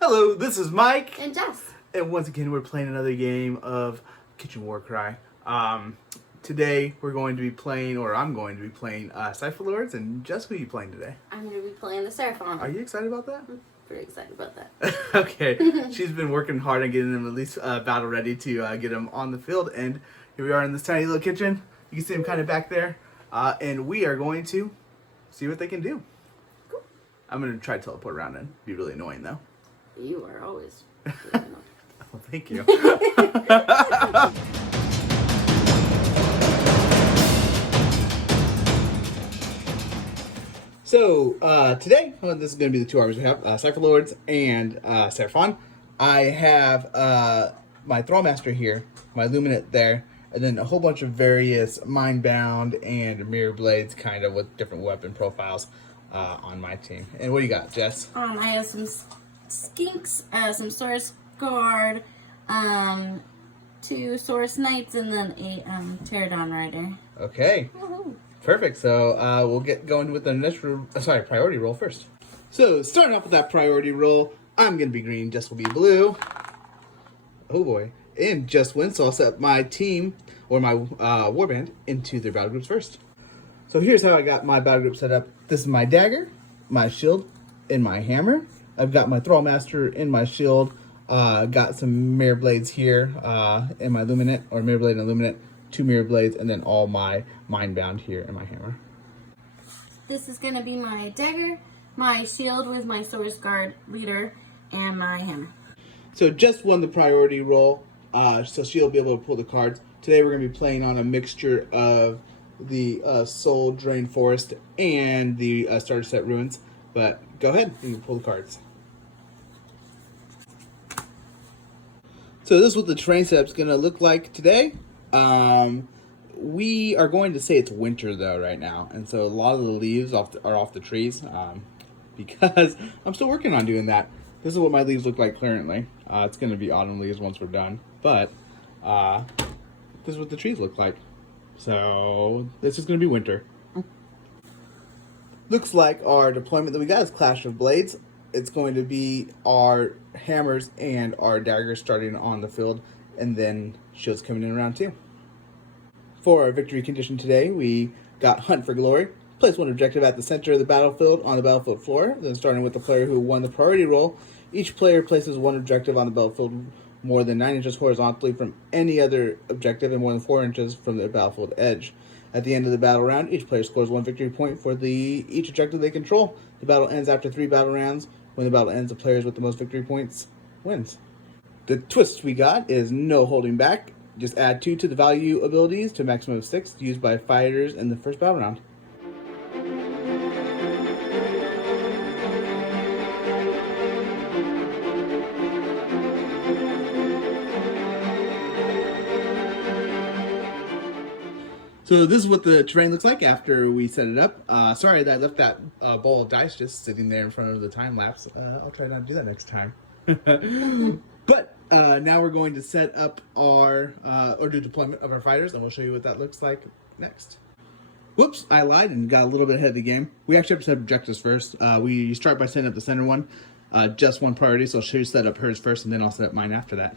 Hello, this is Mike. And Jess. And once again, we're playing another game of Kitchen WARCRY. Today, we're going to be playing, or I'm going to be playing Cypher Lords. And Jess, who are you playing today? I'm going to be playing the Seraphon. Are you excited about that? I'm pretty excited about that. Okay. She's been working hard on getting them at least battle ready to get them on the field. And here we are in this tiny little kitchen. You can see them kind of back there. And we are going to see what they can do. Cool. I'm going to try to teleport around and be really annoying, though. You are always. Oh, thank you. So, today, this is going to be the two armies we have, Cypher Lords and Seraphon. I have my Thrallmaster here, my Luminate there, and then a whole bunch of various Mindbound and Mirroblades, kind of with different weapon profiles on my team. And what do you got, Jess? I have some Skinks, some Saurus Guard, 2 Saurus Knights, and then a Terradon Rider. Okay. Woohoo. Perfect. So we'll get going with the initial, priority roll first. So starting off with that priority roll, I'm going to be green, Jess will be blue. Oh boy. And Jess wins, so I'll set my team, or my warband, into their battle groups first. So here's how I got my battle group set up. This is my dagger, my shield, and my hammer. I've got my Thrallmaster in my shield. Got some Mirroblades here in my Luminate, or Mirroblade and Luminate. 2 Mirroblades, and then all my Mindbound here and my hammer. This is going to be my dagger, my shield with my Saurus Guard Leader, and my hammer. So just won the priority roll, so she'll be able to pull the cards. Today we're going to be playing on a mixture of the Soul Drain Forest and the Starter Set Ruins. But go ahead, you can pull the cards. So this is what the terrain setup's going to look like today. We are going to say it's winter though right now, and so a lot of the leaves are off the trees because I'm still working on doing that. This is what my leaves look like currently. It's going to be autumn leaves once we're done, but this is what the trees look like. So this is going to be winter. Looks like our deployment that we got is Clash of Blades. It's going to be our hammers and our daggers starting on the field, and then shields coming in around 2. For our victory condition today, we got Hunt for Glory. Place 1 objective at the center of the battlefield on the battlefield floor. Then starting with the player who won the priority roll, each player places 1 objective on the battlefield more than 9 inches horizontally from any other objective and more than 4 inches from the battlefield edge. At the end of the battle round, each player scores 1 victory point for each objective they control. The battle ends after 3 battle rounds. When the battle ends, the players with the most victory points wins. The twist we got is no holding back. Just add 2 to the value abilities to a maximum of 6 used by fighters in the first battle round. So this is what the terrain looks like after we set it up. Sorry that I left that bowl of dice just sitting there in front of the time lapse. I'll try not to do that next time. But now we're going to set up our, or do deployment of our fighters, and we'll show you what that looks like next. Whoops, I lied and got a little bit ahead of the game. We actually have to set up objectives first. We start by setting up the center one, just 1 priority, so I'll show you set up hers first, and then I'll set up mine after that.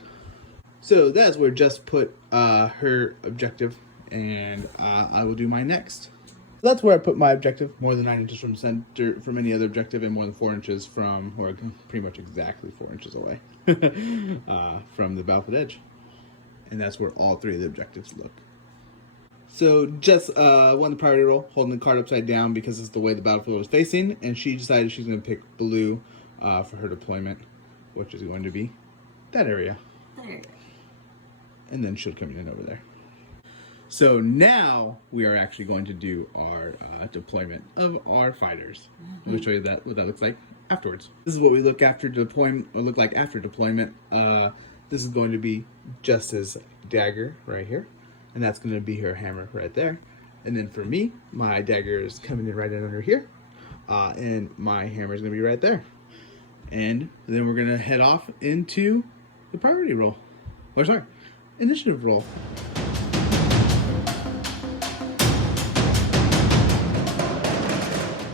So that's where Jess put her objective, and I will do mine next. That's where I put my objective, more than 9 inches from center from any other objective, and more than 4 inches from, or pretty much exactly 4 inches away from the battlefield edge. And that's where all 3 of the objectives look. So Jess won the priority roll, holding the card upside down because it's the way the battlefield is facing, and she decided she's going to pick blue for her deployment, which is going to be that area. There. And then she'll come in over there. So now we are actually going to do our deployment of our fighters. We'll show you what that looks like afterwards. This is what we look like after deployment. This is going to be Jess's dagger right here, and that's going to be her hammer right there. And then for me, my dagger is coming in right in under here, and my hammer is going to be right there. And then we're going to head off into the priority roll. Or sorry, initiative roll.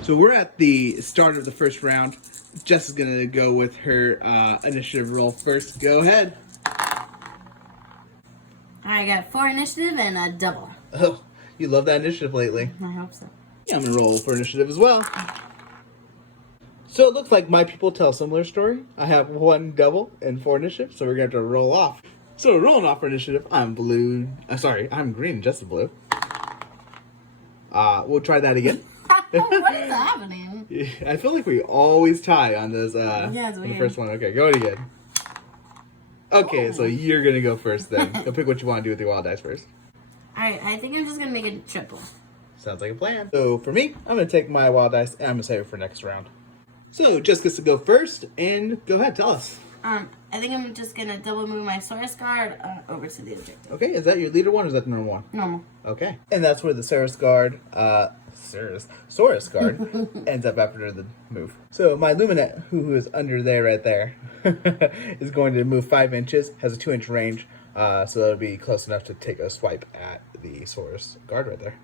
So we're at the start of the first round. Jess is going to go with her initiative roll first. Go ahead. I got 4 initiative and a double. Oh, you love that initiative lately. I hope so. Yeah, I'm going to roll for initiative as well. So it looks like my people tell a similar story. I have 1 double and 4 initiative, so we're going to have to roll off. So rolling off for initiative, I'm blue. I'm green, just a blue. We'll try that again. What is happening? I feel like we always tie on those. Yeah, it's on the weird. first one. Okay, go again. Okay, so Oh. you're gonna go first then. Go pick what you want to do with your wild dice first. Alright, I think I'm just gonna make it triple. Sounds like a plan. So for me, I'm gonna take my wild dice and I'm gonna save it for next round. So Jess gets to go first, and go ahead, tell us. I think I'm just gonna double move my Saurus Guard over to the objective. Okay, is that your leader one or is that the number one? Normal. Okay, and that's where the Saurus Guard, Saurus Guard ends up after the move. So my Luminate, who is under there right there, is going to move 5 inches, has a 2-inch range, so that'll be close enough to take a swipe at the Saurus Guard right there.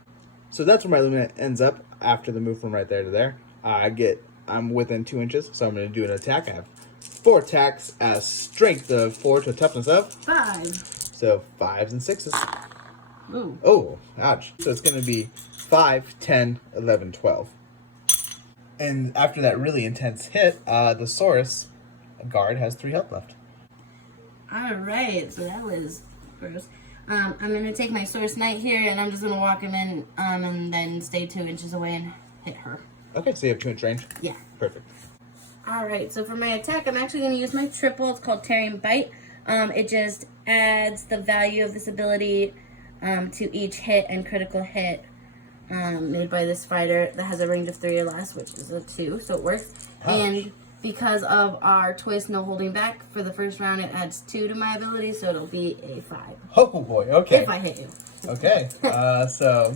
So that's where my Luminate ends up after the move from right there to there. I'm within 2 inches, so I'm going to do an attack. I have 4 attacks, strength of 4 to a toughness of 5. So 5s and 6s. Ooh. Oh, ouch. So it's going to be 5, 10, 11, 12. And after that really intense hit, the Saurus Guard has 3 health left. Alright, so that was gross. I'm gonna take my Saurus Knight here, and I'm just gonna walk him in, and then stay 2 inches away and hit her. Okay, so you have 2-inch range? Yeah. Perfect. Alright, so for my attack, I'm actually gonna use my triple. It's called Tearing Bite. It just adds the value of this ability to each hit and critical hit made by this fighter that has a range of 3 or less, which is a 2, so it works. Ouch. And because of our twist, no holding back, for the first round it adds 2 to my ability, so it'll be a 5. Oh boy, okay. If I hit you. Okay, so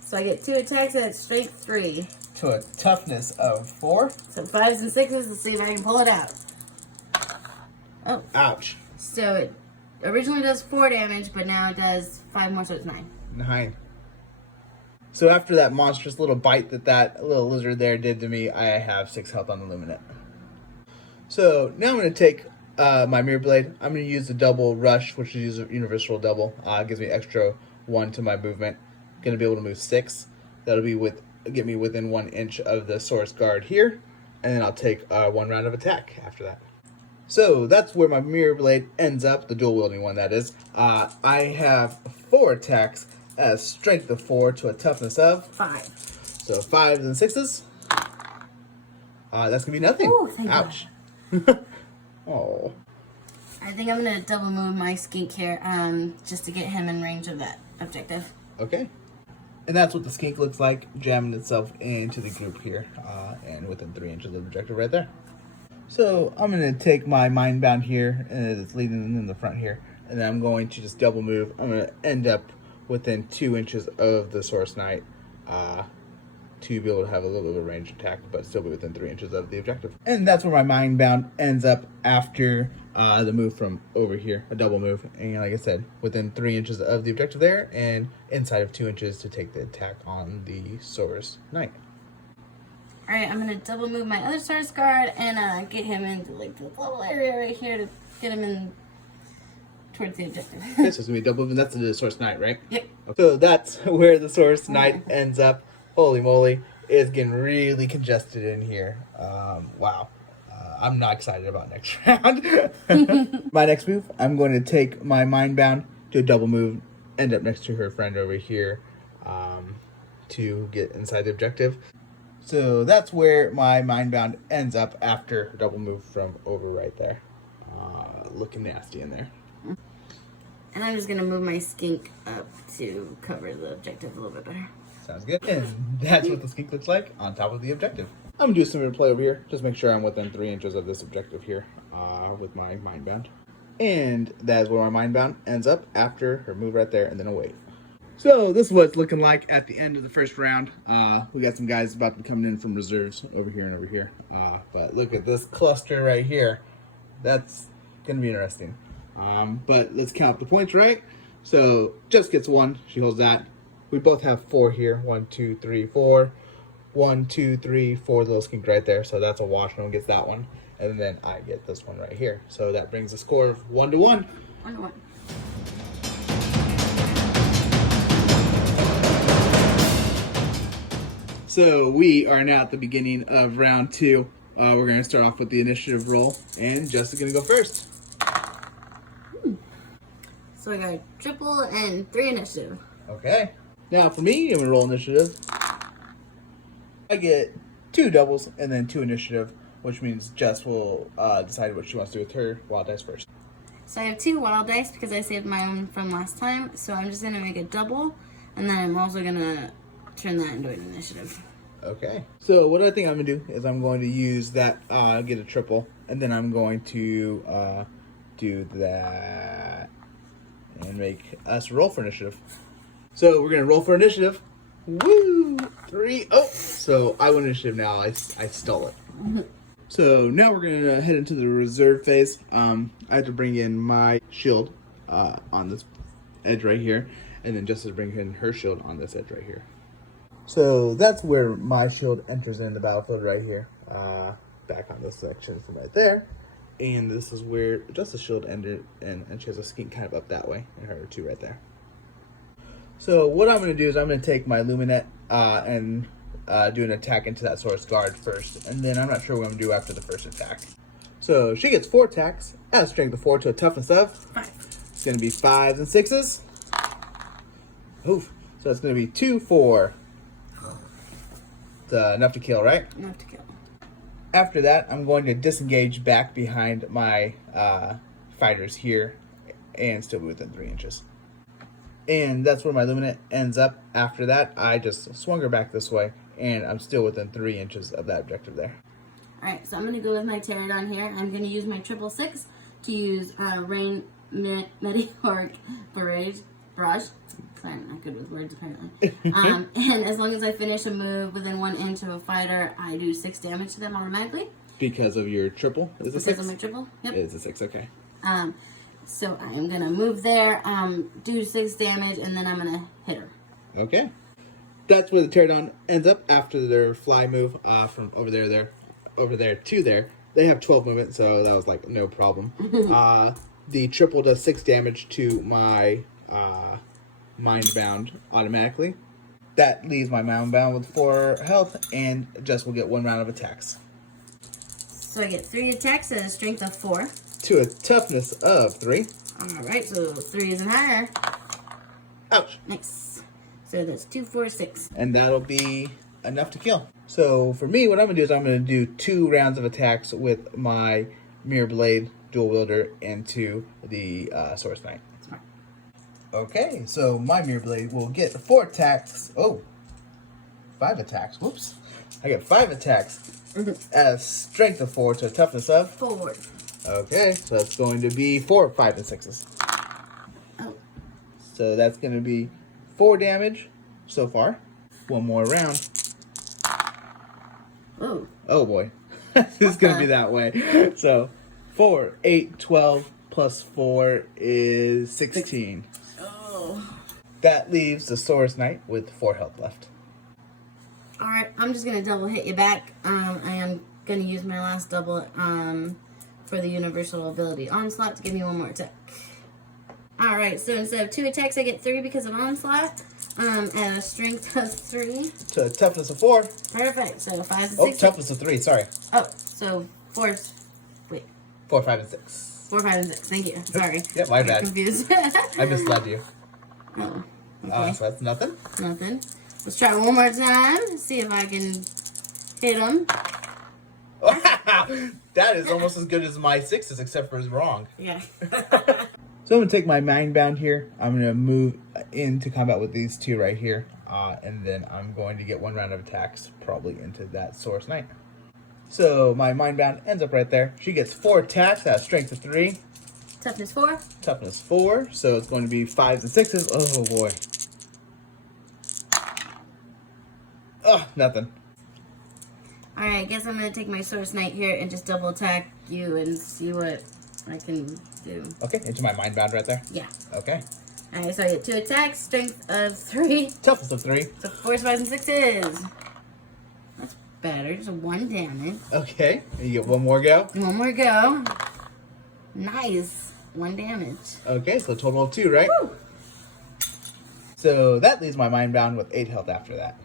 So I get 2 attacks and it's straight 3. to a toughness of 4. So 5s and 6s, let's see if I can pull it out. Oh, Ouch. so it originally does 4 damage, but now it does 5 more, so it's 9. 9. So after that monstrous little bite that little lizard there did to me, I have 6 health on the Luminate. So now I'm going to take my Mirroblade. I'm going to use the double rush, which is a universal double. It gives me extra 1 to my movement. Going to be able to move 6. That'll be get me within 1 inch of the Saurus Guard here, and then I'll take 1 round of attack after that. So that's where my Mirroblade ends up, the dual wielding one that is. I have 4 attacks as strength of 4 to a toughness of 5. So 5s and 6s. That's gonna be nothing. Ooh, thank Ouch. Oh. I think I'm gonna double move my Skink here, just to get him in range of that objective. Okay. And that's what the Skink looks like, jamming itself into the group here, and within 3 inches of the objective right there. So I'm going to take my Mindbound here, and it's leading in the front here, and then I'm going to just double move. I'm going to end up within 2 inches of the Saurus Knight to be able to have a little bit of a range attack, but still be within 3 inches of the objective. And that's where my Mindbound ends up after the move from over here, a double move. And like I said, within 3 inches of the objective there, and inside of 2 inches to take the attack on the Saurus Knight. Alright, I'm gonna double move my other Saurus Guard and get him into like the little area right here to get him in towards the objective. Okay, so it's gonna be double move, and that's the Saurus Knight, right? Yep. So that's where the Saurus Knight ends up. Holy moly, it's getting really congested in here. Wow. I'm not excited about next round. My next move, I'm going to take my Mindbound to a double move, end up next to her friend over here to get inside the objective. So that's where my Mindbound ends up after double move from over right there. Looking nasty in there. And I'm just gonna move my Skink up to cover the objective a little bit better. Sounds good. And that's what the Skink looks like on top of the objective. I'm gonna do some play over here. Just make sure I'm within 3 inches of this objective here with my Mindbound. And that's where my Mindbound ends up after her move right there and then a wave. So this is what it's looking like at the end of the first round. We got some guys about to be coming in from reserves over here and over here. But look at this cluster right here. That's gonna be interesting. But let's count the points, right? So Jess gets 1. She holds that. We both have 4 here. 1, 2, 3, 4. 1, 2, 3, 4 little skink right there. So that's a wash. No one gets that one. And then I get this one right here. So that brings a score of 1 to 1. 1 to 1. So we are now at the beginning of round 2. We're going to start off with the initiative roll, and Jess is going to go first. So I got a triple and 3 initiative. Okay. Now for me, I'm going to roll initiative. I get 2 doubles and then 2 initiative, which means Jess will decide what she wants to do with her wild dice first. So I have 2 wild dice because I saved my own from last time. So I'm just going to make a double, and then I'm also going to turn that into an initiative. Okay. So what I think I'm going to do is I'm going to use that, get a triple, and then I'm going to do that and make us roll for initiative. So we're going to roll for initiative. Woo! 3. Oh! So I won initiative now. I stole it. So now we're going to head into the reserve phase. I have to bring in my shield on this edge right here, and then Jess is bringing in her shield on this edge right here. So that's where my shield enters in the battlefield right here. Back on this section from right there. And this is where Jess's shield ended, and she has a skink kind of up that way, and her 2 right there. So what I'm going to do is I'm going to take my Luminate and do an attack into that Saurus Guard first, and then I'm not sure what I'm going to do after the first attack. So she gets 4 attacks at a strength of 4 to a toughness of 5. It's going to be 5s and 6s. Oof. So it's going to be 2, 4. Enough to kill, right? Enough to kill. After that, I'm going to disengage back behind my fighters here and still be within 3 inches. And that's where my Luminate ends up. After that, I just swung her back this way, and I'm still within 3 inches of that objective there. Alright, so I'm going to go with my Terradon here. I'm going to use my 666 to use Rain Meteoric Barrage. Sorry, I'm not good with words apparently. And as long as I finish a move within 1 inch of a fighter, I do 6 damage to them automatically. Because of your triple? Is it 6? Because of my triple? Yep. It is a 6, okay. So I'm going to move there, do 6 damage, and then I'm going to hit her. Okay. That's where the Terradon ends up after their fly move from over there to there. They have 12 movement, so that was like no problem. The triple does 6 damage to my Mindbound automatically. That leaves my Mindbound with 4 health, and Jess will get 1 round of attacks. So I get 3 attacks at a strength of 4. To a toughness of 3. Alright, so 3 is and higher. Ouch. Nice. So that's 2, 4, 6. And that'll be enough to kill. So for me, what I'm going to do is I'm going to do 2 rounds of attacks with my Mirroblade dual wielder into the Saurus Knight. Smart. Okay, so my Mirroblade will get 4 attacks. Oh, 5 attacks. Whoops. I get 5 attacks at a strength of 4 to a toughness of 4. Okay, so that's going to be 4, 5, and 6s. Oh. So that's going to be 4 damage so far. 1 more round. Oh. Oh boy. This is going to be that way. So 4, 8, 12 plus 4 is 16. Oh. That leaves the Saurus Knight with 4 health left. Alright, I'm just going to double hit you back. I am going to use my last double for the universal ability Onslaught to give me 1 more attack. Alright, so instead of 2 attacks, I get 3 because of Onslaught. At a strength of 3. To a toughness of 4. Perfect. So 5 and 6. Oh, toughness of 3, sorry. Oh, so 4. Wait. 4, 5, and 6. 4, 5, and 6. Thank you. Sorry. Yep, my bad. Confused. I misled you. Oh. Okay. So that's nothing? Nothing. Let's try one more time. See if I can hit him. That is almost as good as my 6s, except for it's wrong. Yeah. So I'm going to take my Mindbound here. I'm going to move into combat with these 2 right here. And then I'm going to get 1 round of attacks, probably into that Saurus Knight. So my Mindbound ends up right there. She gets 4 attacks at a strength of 3. Toughness 4. Toughness 4. So it's going to be 5s and 6s. Oh boy. Oh, nothing. Alright, I guess I'm going to take my Saurus Knight here and just double attack you and see what I can do. Okay, into my Mindbound right there? Yeah. Okay. Alright, so I get 2 attacks, strength of 3. Toughness of 3. So 4s, 5s, and 6s. better. Just 1 damage. Okay, and you get one more go. One more go. Nice. 1 damage. Okay, so a total of 2, right? Woo! So that leaves my Mindbound with 8 health after that.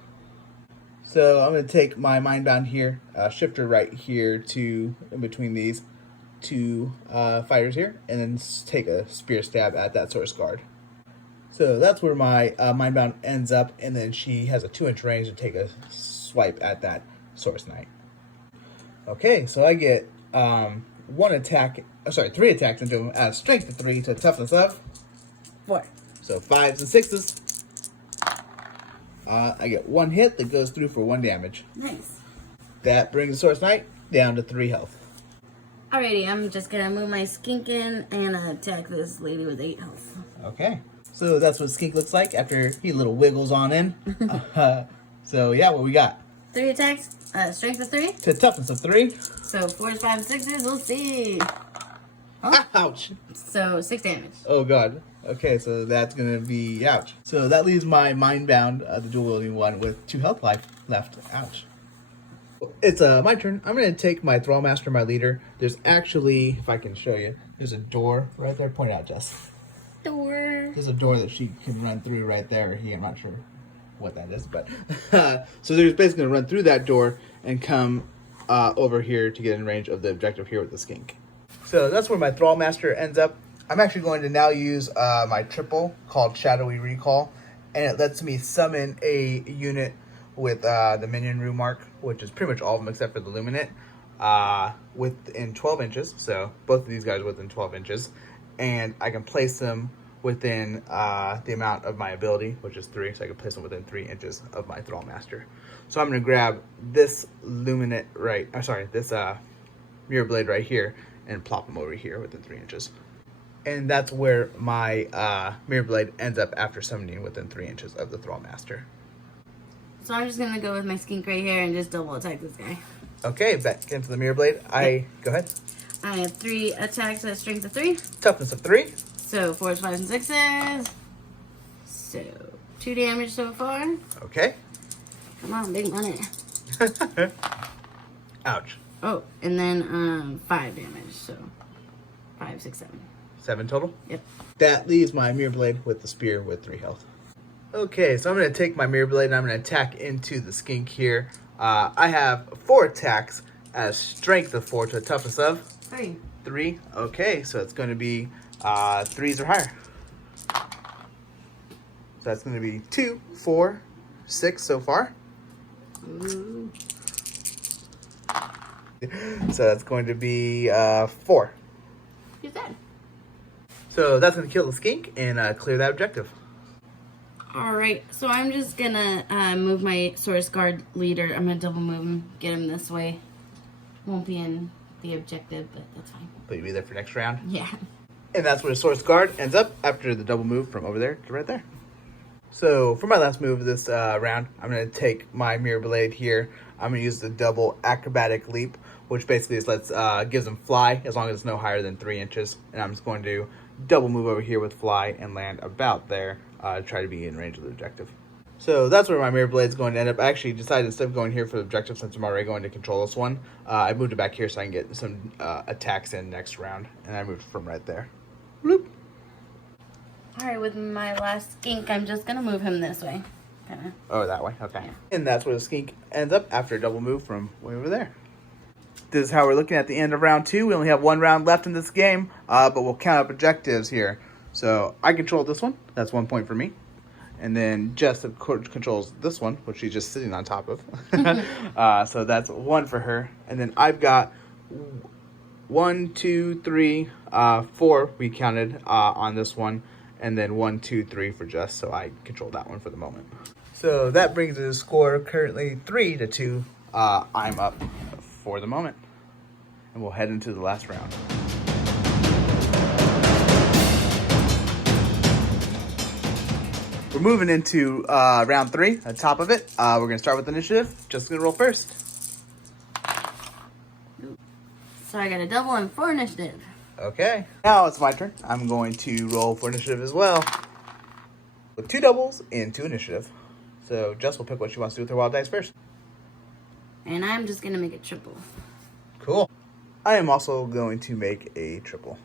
So I'm going to take my Mindbound here, shifter right here to in between these 2 fighters here, and then take a spear stab at that Saurus Guard. So that's where my Mindbound ends up, and then she has a 2-inch range to take a swipe at that Saurus Knight. Okay, so I get 3 attacks into him at strength of 3 to toughness of 4. So 5s and 6s. I get 1 hit that goes through for 1 damage. Nice. That brings the Saurus Knight down to 3 health. Alrighty, I'm just gonna move my Skink in and attack this lady with 8 health. Okay. So that's what Skink looks like after he little wiggles on in. So yeah, what we got? 3 attacks, strength of 3. To toughness of 3. So 4s, 5s, 6s, we'll see. Ouch! So 6 damage. Oh god. Okay, so that's gonna be ouch. So that leaves my Mindbound, the dual-wielding one, with 2 health life left. Ouch. It's my turn. I'm gonna take my Thrallmaster, my leader. There's actually, if I can show you, there's a door right there. Point it out, Jess. Door. There's a door that she can run through right there. I'm not sure what that is, but so there's basically gonna run through that door and come over here to get in range of the objective here with the Skink. So that's where my Thrallmaster ends up. I'm actually going to now use my triple called Shadowy Recall, and it lets me summon a unit with the minion room mark, which is pretty much all of them except for the Luminate, within 12 inches. So both of these guys are within 12 inches, and I can place them within the amount of my ability, which is 3. So I can place them within 3 inches of my Thrallmaster. So I'm going to grab this Luminate this Mirroblade right here and plop them over here within 3 inches. And that's where my Mirroblade ends up after summoning within 3 inches of the Thrallmaster. So I'm just gonna go with my Skink right here and just double attack this guy. Okay, back into the Mirroblade. Go ahead. I have 3 attacks at strength of 3. Toughness of 3. So 4s, 5s, and 6s. So 2 damage so far. Okay. Come on, big money. Ouch. Oh, and then 5 damage. So 5, 6, 7. 7 total? Yep. That leaves my Mirroblade with the spear with 3 health. Okay, so I'm going to take my Mirroblade and I'm going to attack into the Skink here. I have 4 attacks as strength of 4 to a toughness of 3. 3. Okay, so it's going to be 3s or higher. So that's going to be 2, 4, 6 so far. Ooh. So that's going to be 4. Who's dead? So that's going to kill the Skink and clear that objective. Alright, so I'm just gonna move my Saurus Guard leader. I'm gonna double move him, get him this way. Won't be in the objective, but that's fine. But you'll be there for next round? Yeah. And that's where the Saurus Guard ends up after the double move from over there to right there. So for my last move of this round, I'm going to take my Mirroblade here. I'm going to use the double acrobatic leap, which basically just gives them fly as long as it's no higher than 3 inches. And I'm just going to double move over here with fly and land about there. Try to be in range of the objective. So that's where my Mirroblade is going to end up. I actually decided instead of going here for the objective, since I'm already going to control this one, I moved it back here so I can get some attacks in next round. And I moved from right there. Bloop. Alright, with my last Skink, I'm just gonna move him this way. Kinda. Oh, that way? Okay. Yeah. And that's where the Skink ends up after a double move from way over there. This is how we're looking at the end of round 2. We only have 1 round left in this game, but we'll count up objectives here. So I control this one. That's 1 point for me. And then Jess, of course, controls this one, which she's just sitting on top of. So that's 1 for her. And then I've got 1, 2, 3, 4 we counted on this one. And then 1, 2, 3 for Jess. So I control that one for the moment. So that brings the score currently 3-2. I'm up for the moment. And we'll head into the last round. We're moving into round 3, on top of it. We're going to start with initiative. Just going to roll first. So I got a double and 4 initiative. Okay. Now it's my turn. I'm going to roll for initiative as well. With 2 doubles and 2 initiative. So Jess will pick what she wants to do with her wild dice first. And I'm just going to make a triple. Cool. I am also going to make a triple.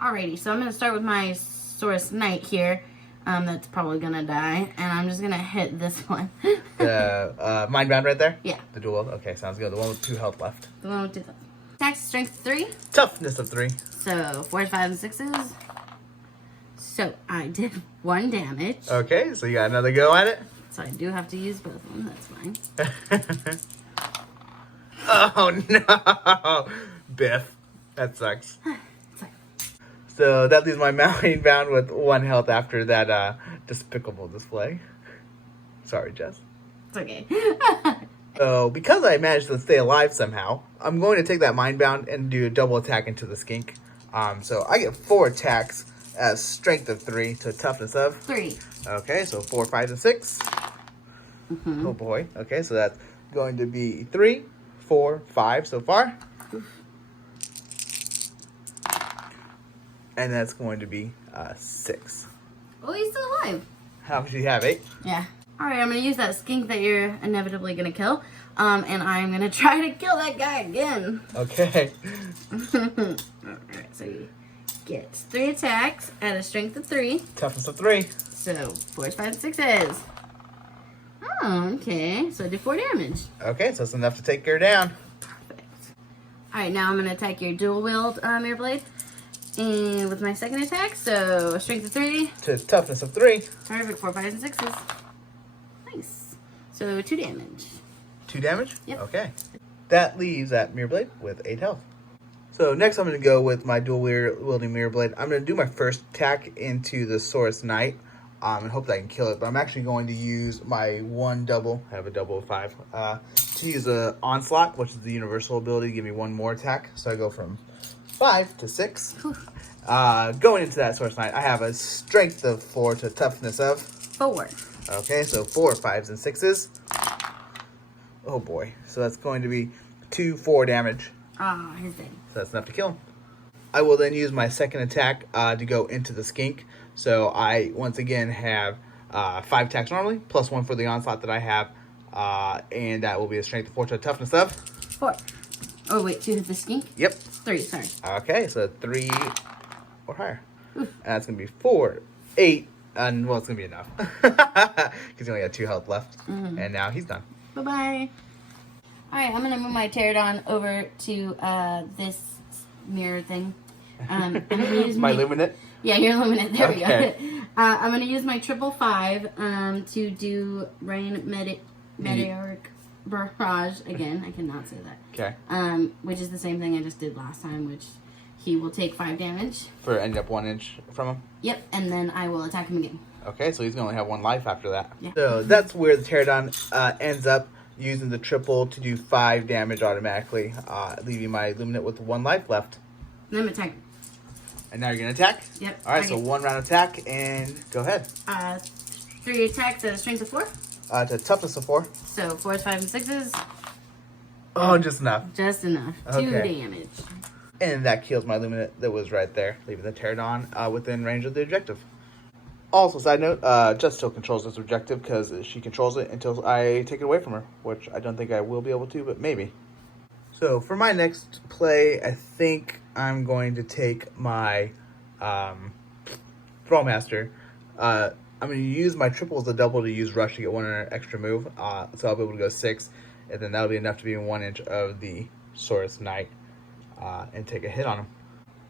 Alrighty, so I'm going to start with my Saurus Knight here. That's probably going to die. And I'm just going to hit this one. The Mindbound right there? Yeah. The dual. Okay, sounds good. The one with 2 health left. The one with 2 health. Attack strength 3. Toughness of 3. So 4s, 5s, and 6s. So I did 1 damage. Okay, so you got another go at it. So I do have to use both of them. That's fine. Oh no, Biff. That sucks. So that leaves my mounting bound with 1 health after that despicable display. Sorry, Jess. It's okay. So because I managed to stay alive somehow, I'm going to take that Mindbound and do a double attack into the Skink. So I get 4 attacks as strength of 3 to toughness of 3. Okay, so 4, 5, and 6. Oh boy. Okay, so that's going to be 3, 4, 5 so far. And that's going to be 6. Oh, he's still alive. How much do you have? 8? Yeah. Alright, I'm going to use that Skink that you're inevitably going to kill. And I'm going to try to kill that guy again. Okay. Alright, so you get 3 attacks at a strength of 3. Toughness of 3. So 4s, 5s, and 6s. Oh, okay. So I did 4 damage. Okay, so that's enough to take her down. Perfect. Alright, now I'm going to attack your dual wield Mirroblade. And with my second attack, so strength of 3. To toughness of 3. Perfect, 4, 5s, and 6s. Nice. So 2 damage. 2 damage? Yep. Okay. That leaves that Mirroblade with 8 health. So next I'm going to go with my dual wielding Mirroblade. I'm going to do my first attack into the Saurus Knight and hope that I can kill it. But I'm actually going to use my I have a double of 5, to use a Onslaught, which is the universal ability to give me 1 more attack. So I go from 5 to 6. Going into that Saurus Knight, I have a strength of 4 to toughness of 4. Okay, so 4, 5s, and 6s. Oh boy. So that's going to be 2, 4 damage. Ah, he's dead. So that's enough to kill him. I will then use my second attack to go into the Skink. So I, once again, have 5 attacks normally, plus 1 for the Onslaught that I have. And that will be a strength of 4 to a toughness of 4. Oh, wait, 2 hit the Skink? Yep. 3, sorry. Okay, so 3 or higher. And that's going to be 4, 8, and well, it's going to be enough. Because he only had 2 health left. And now he's done. Bye-bye. Alright, I'm going to move my Terradon over to this mirror thing. I'm going to use my Luminate? Yeah, your Luminate. There Okay. we go. I'm going to use my 555 to do Rain Meteoric Barrage again. I cannot say that. Okay. Which is the same thing I just did last time, which he will take 5 damage. For ending up 1 inch from him? Yep, and then I will attack him again. Okay, so he's going to only have 1 life after that. Yeah. So that's where the Terradon ends up, using the triple to do 5 damage automatically, leaving my Luminate with 1 life left. And I'm attacking. And now you're going to attack? Yep. Alright, so 1 round attack, and go ahead. 3 attacks at a strength of 4. To toughness of 4. So 4s, 5s, and 6s. Oh, just enough. Just enough. 2 Okay. damage. And that kills my Luminate that was right there, leaving the Terradon within range of the objective. Also, side note, Jess still controls this objective because she controls it until I take it away from her, which I don't think I will be able to, but maybe. So for my next play, I think I'm going to take my Thrallmaster. I'm going to use my triple as a double to use Rush to get 1 extra move, so I'll be able to go 6, and then that'll be enough to be in 1 inch of the Saurus Knight and take a hit on him.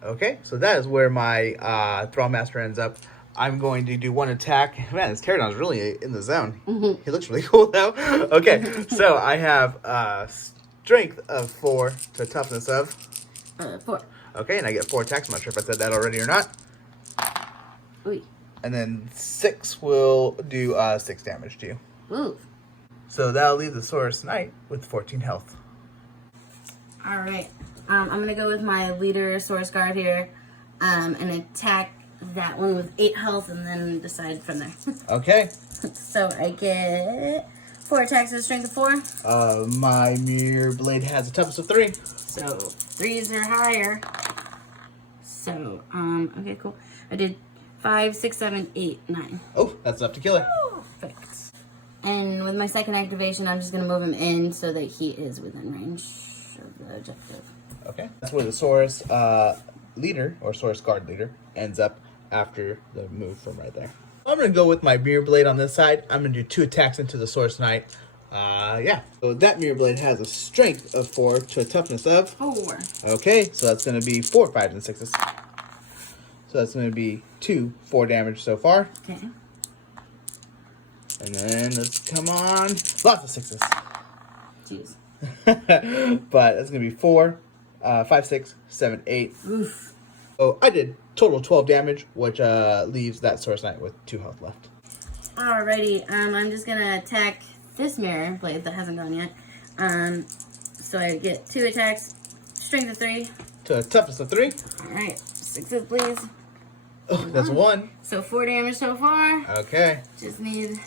Okay, so that is where my Thrallmaster ends up. I'm going to do 1 attack. Man, this Terradon's really in the zone. He looks really cool, though. Okay, so I have strength of 4 to toughness of 4. Okay, and I get 4 attacks. I'm not sure if I said that already or not. Ooh. And then 6 will do 6 damage to you. Ooh. So that'll leave the Saurus Knight with 14 health. Alright. I'm going to go with my leader, Saurus Guard here, and attack that one with 8 health and then decide from there. Okay. So I get 4 attacks at a strength of 4. My Mirroblade has a toughness of 3. So 3s are higher. So, okay, cool. I did 5, 6, 7, 8, 9. Oh, that's enough to kill her. Perfect. And with my second activation, I'm just going to move him in so that he is within range of the objective. Okay. That's where the Saurus Leader, or Saurus Guard Leader, ends up after the move from right there. I'm going to go with my Mirroblade on this side. I'm going to do 2 attacks into the Saurus Knight. Yeah. So that Mirroblade has a strength of 4 to a toughness of 4. Okay, so that's going to be 4 5s and 6s. So that's going to be 2 4 damage so far. Okay. And then let's come on, lots of 6s. Jeez. But that's going to be 4 5 6 7 8. Oof. So I did total 12 damage, which leaves that Saurus Knight with 2 health left. Alrighty, I'm just going to attack this Mirroblade that hasn't gone yet. So I get 2 attacks, strength of 3. To a toughness of 3. Alright, 6s please. Oh, that's 1. So 4 damage so far. Okay. Just need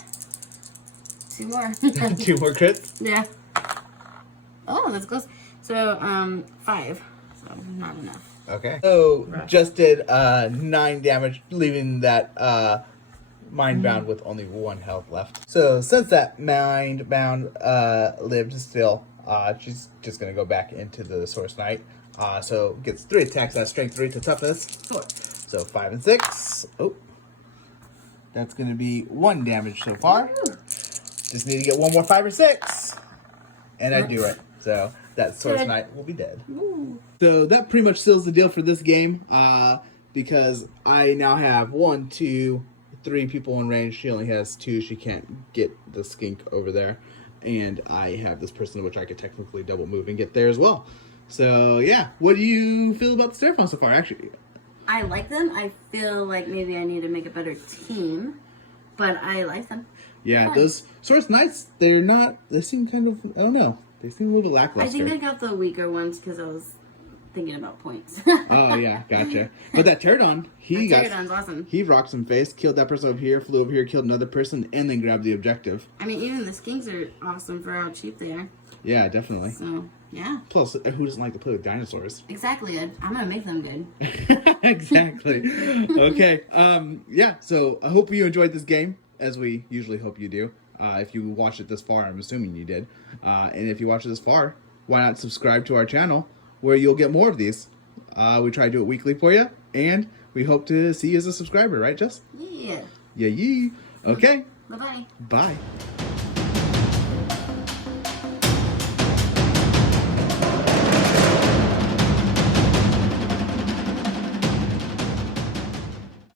2 more. 2 more crits. Yeah. Oh, that's close. So, 5. So, not enough. Okay. So, just did 9 damage, leaving that Mindbound with only 1 health left. So, since that Mindbound lived still, she's just going to go back into the Saurus Knight. So, gets 3 attacks, that's strength 3 to toughness. 4. So, 5 and 6. Oh. That's going to be 1 damage so far. Ooh. Just need to get 1 more 5 or 6. And I do it. So, that Saurus Knight will be dead. Ooh. So that pretty much seals the deal for this game, because I now have 1, 2, 3 people in range. She only has 2. She can't get the Skink over there. And I have this person which I could technically double move and get there as well. So yeah, what do you feel about the Seraphon so far, actually? I like them. I feel like maybe I need to make a better team, but I like them. Yeah, Fun. those Saurus Knights, they seem kind of, I don't know, they seem a little bit lackluster. I think I got the weaker ones because I was thinking about points. Oh yeah, gotcha. But that Terradon, Terradon's awesome. He rocked some face, killed that person over here, flew over here, killed another person, and then grabbed the objective. I mean, even the Skinks are awesome for how cheap they are. Yeah, definitely. So, yeah. Plus, who doesn't like to play with dinosaurs? Exactly. I'm going to make them good. Exactly. Okay. Yeah, so I hope you enjoyed this game, as we usually hope you do. If you watched it this far, I'm assuming you did. And if you watched it this far, why not subscribe to our channel, where you'll get more of these. We try to do it weekly for you, and we hope to see you as a subscriber, right, Jess? Yeah. Yeah, yeah. Okay. Bye-bye. Bye.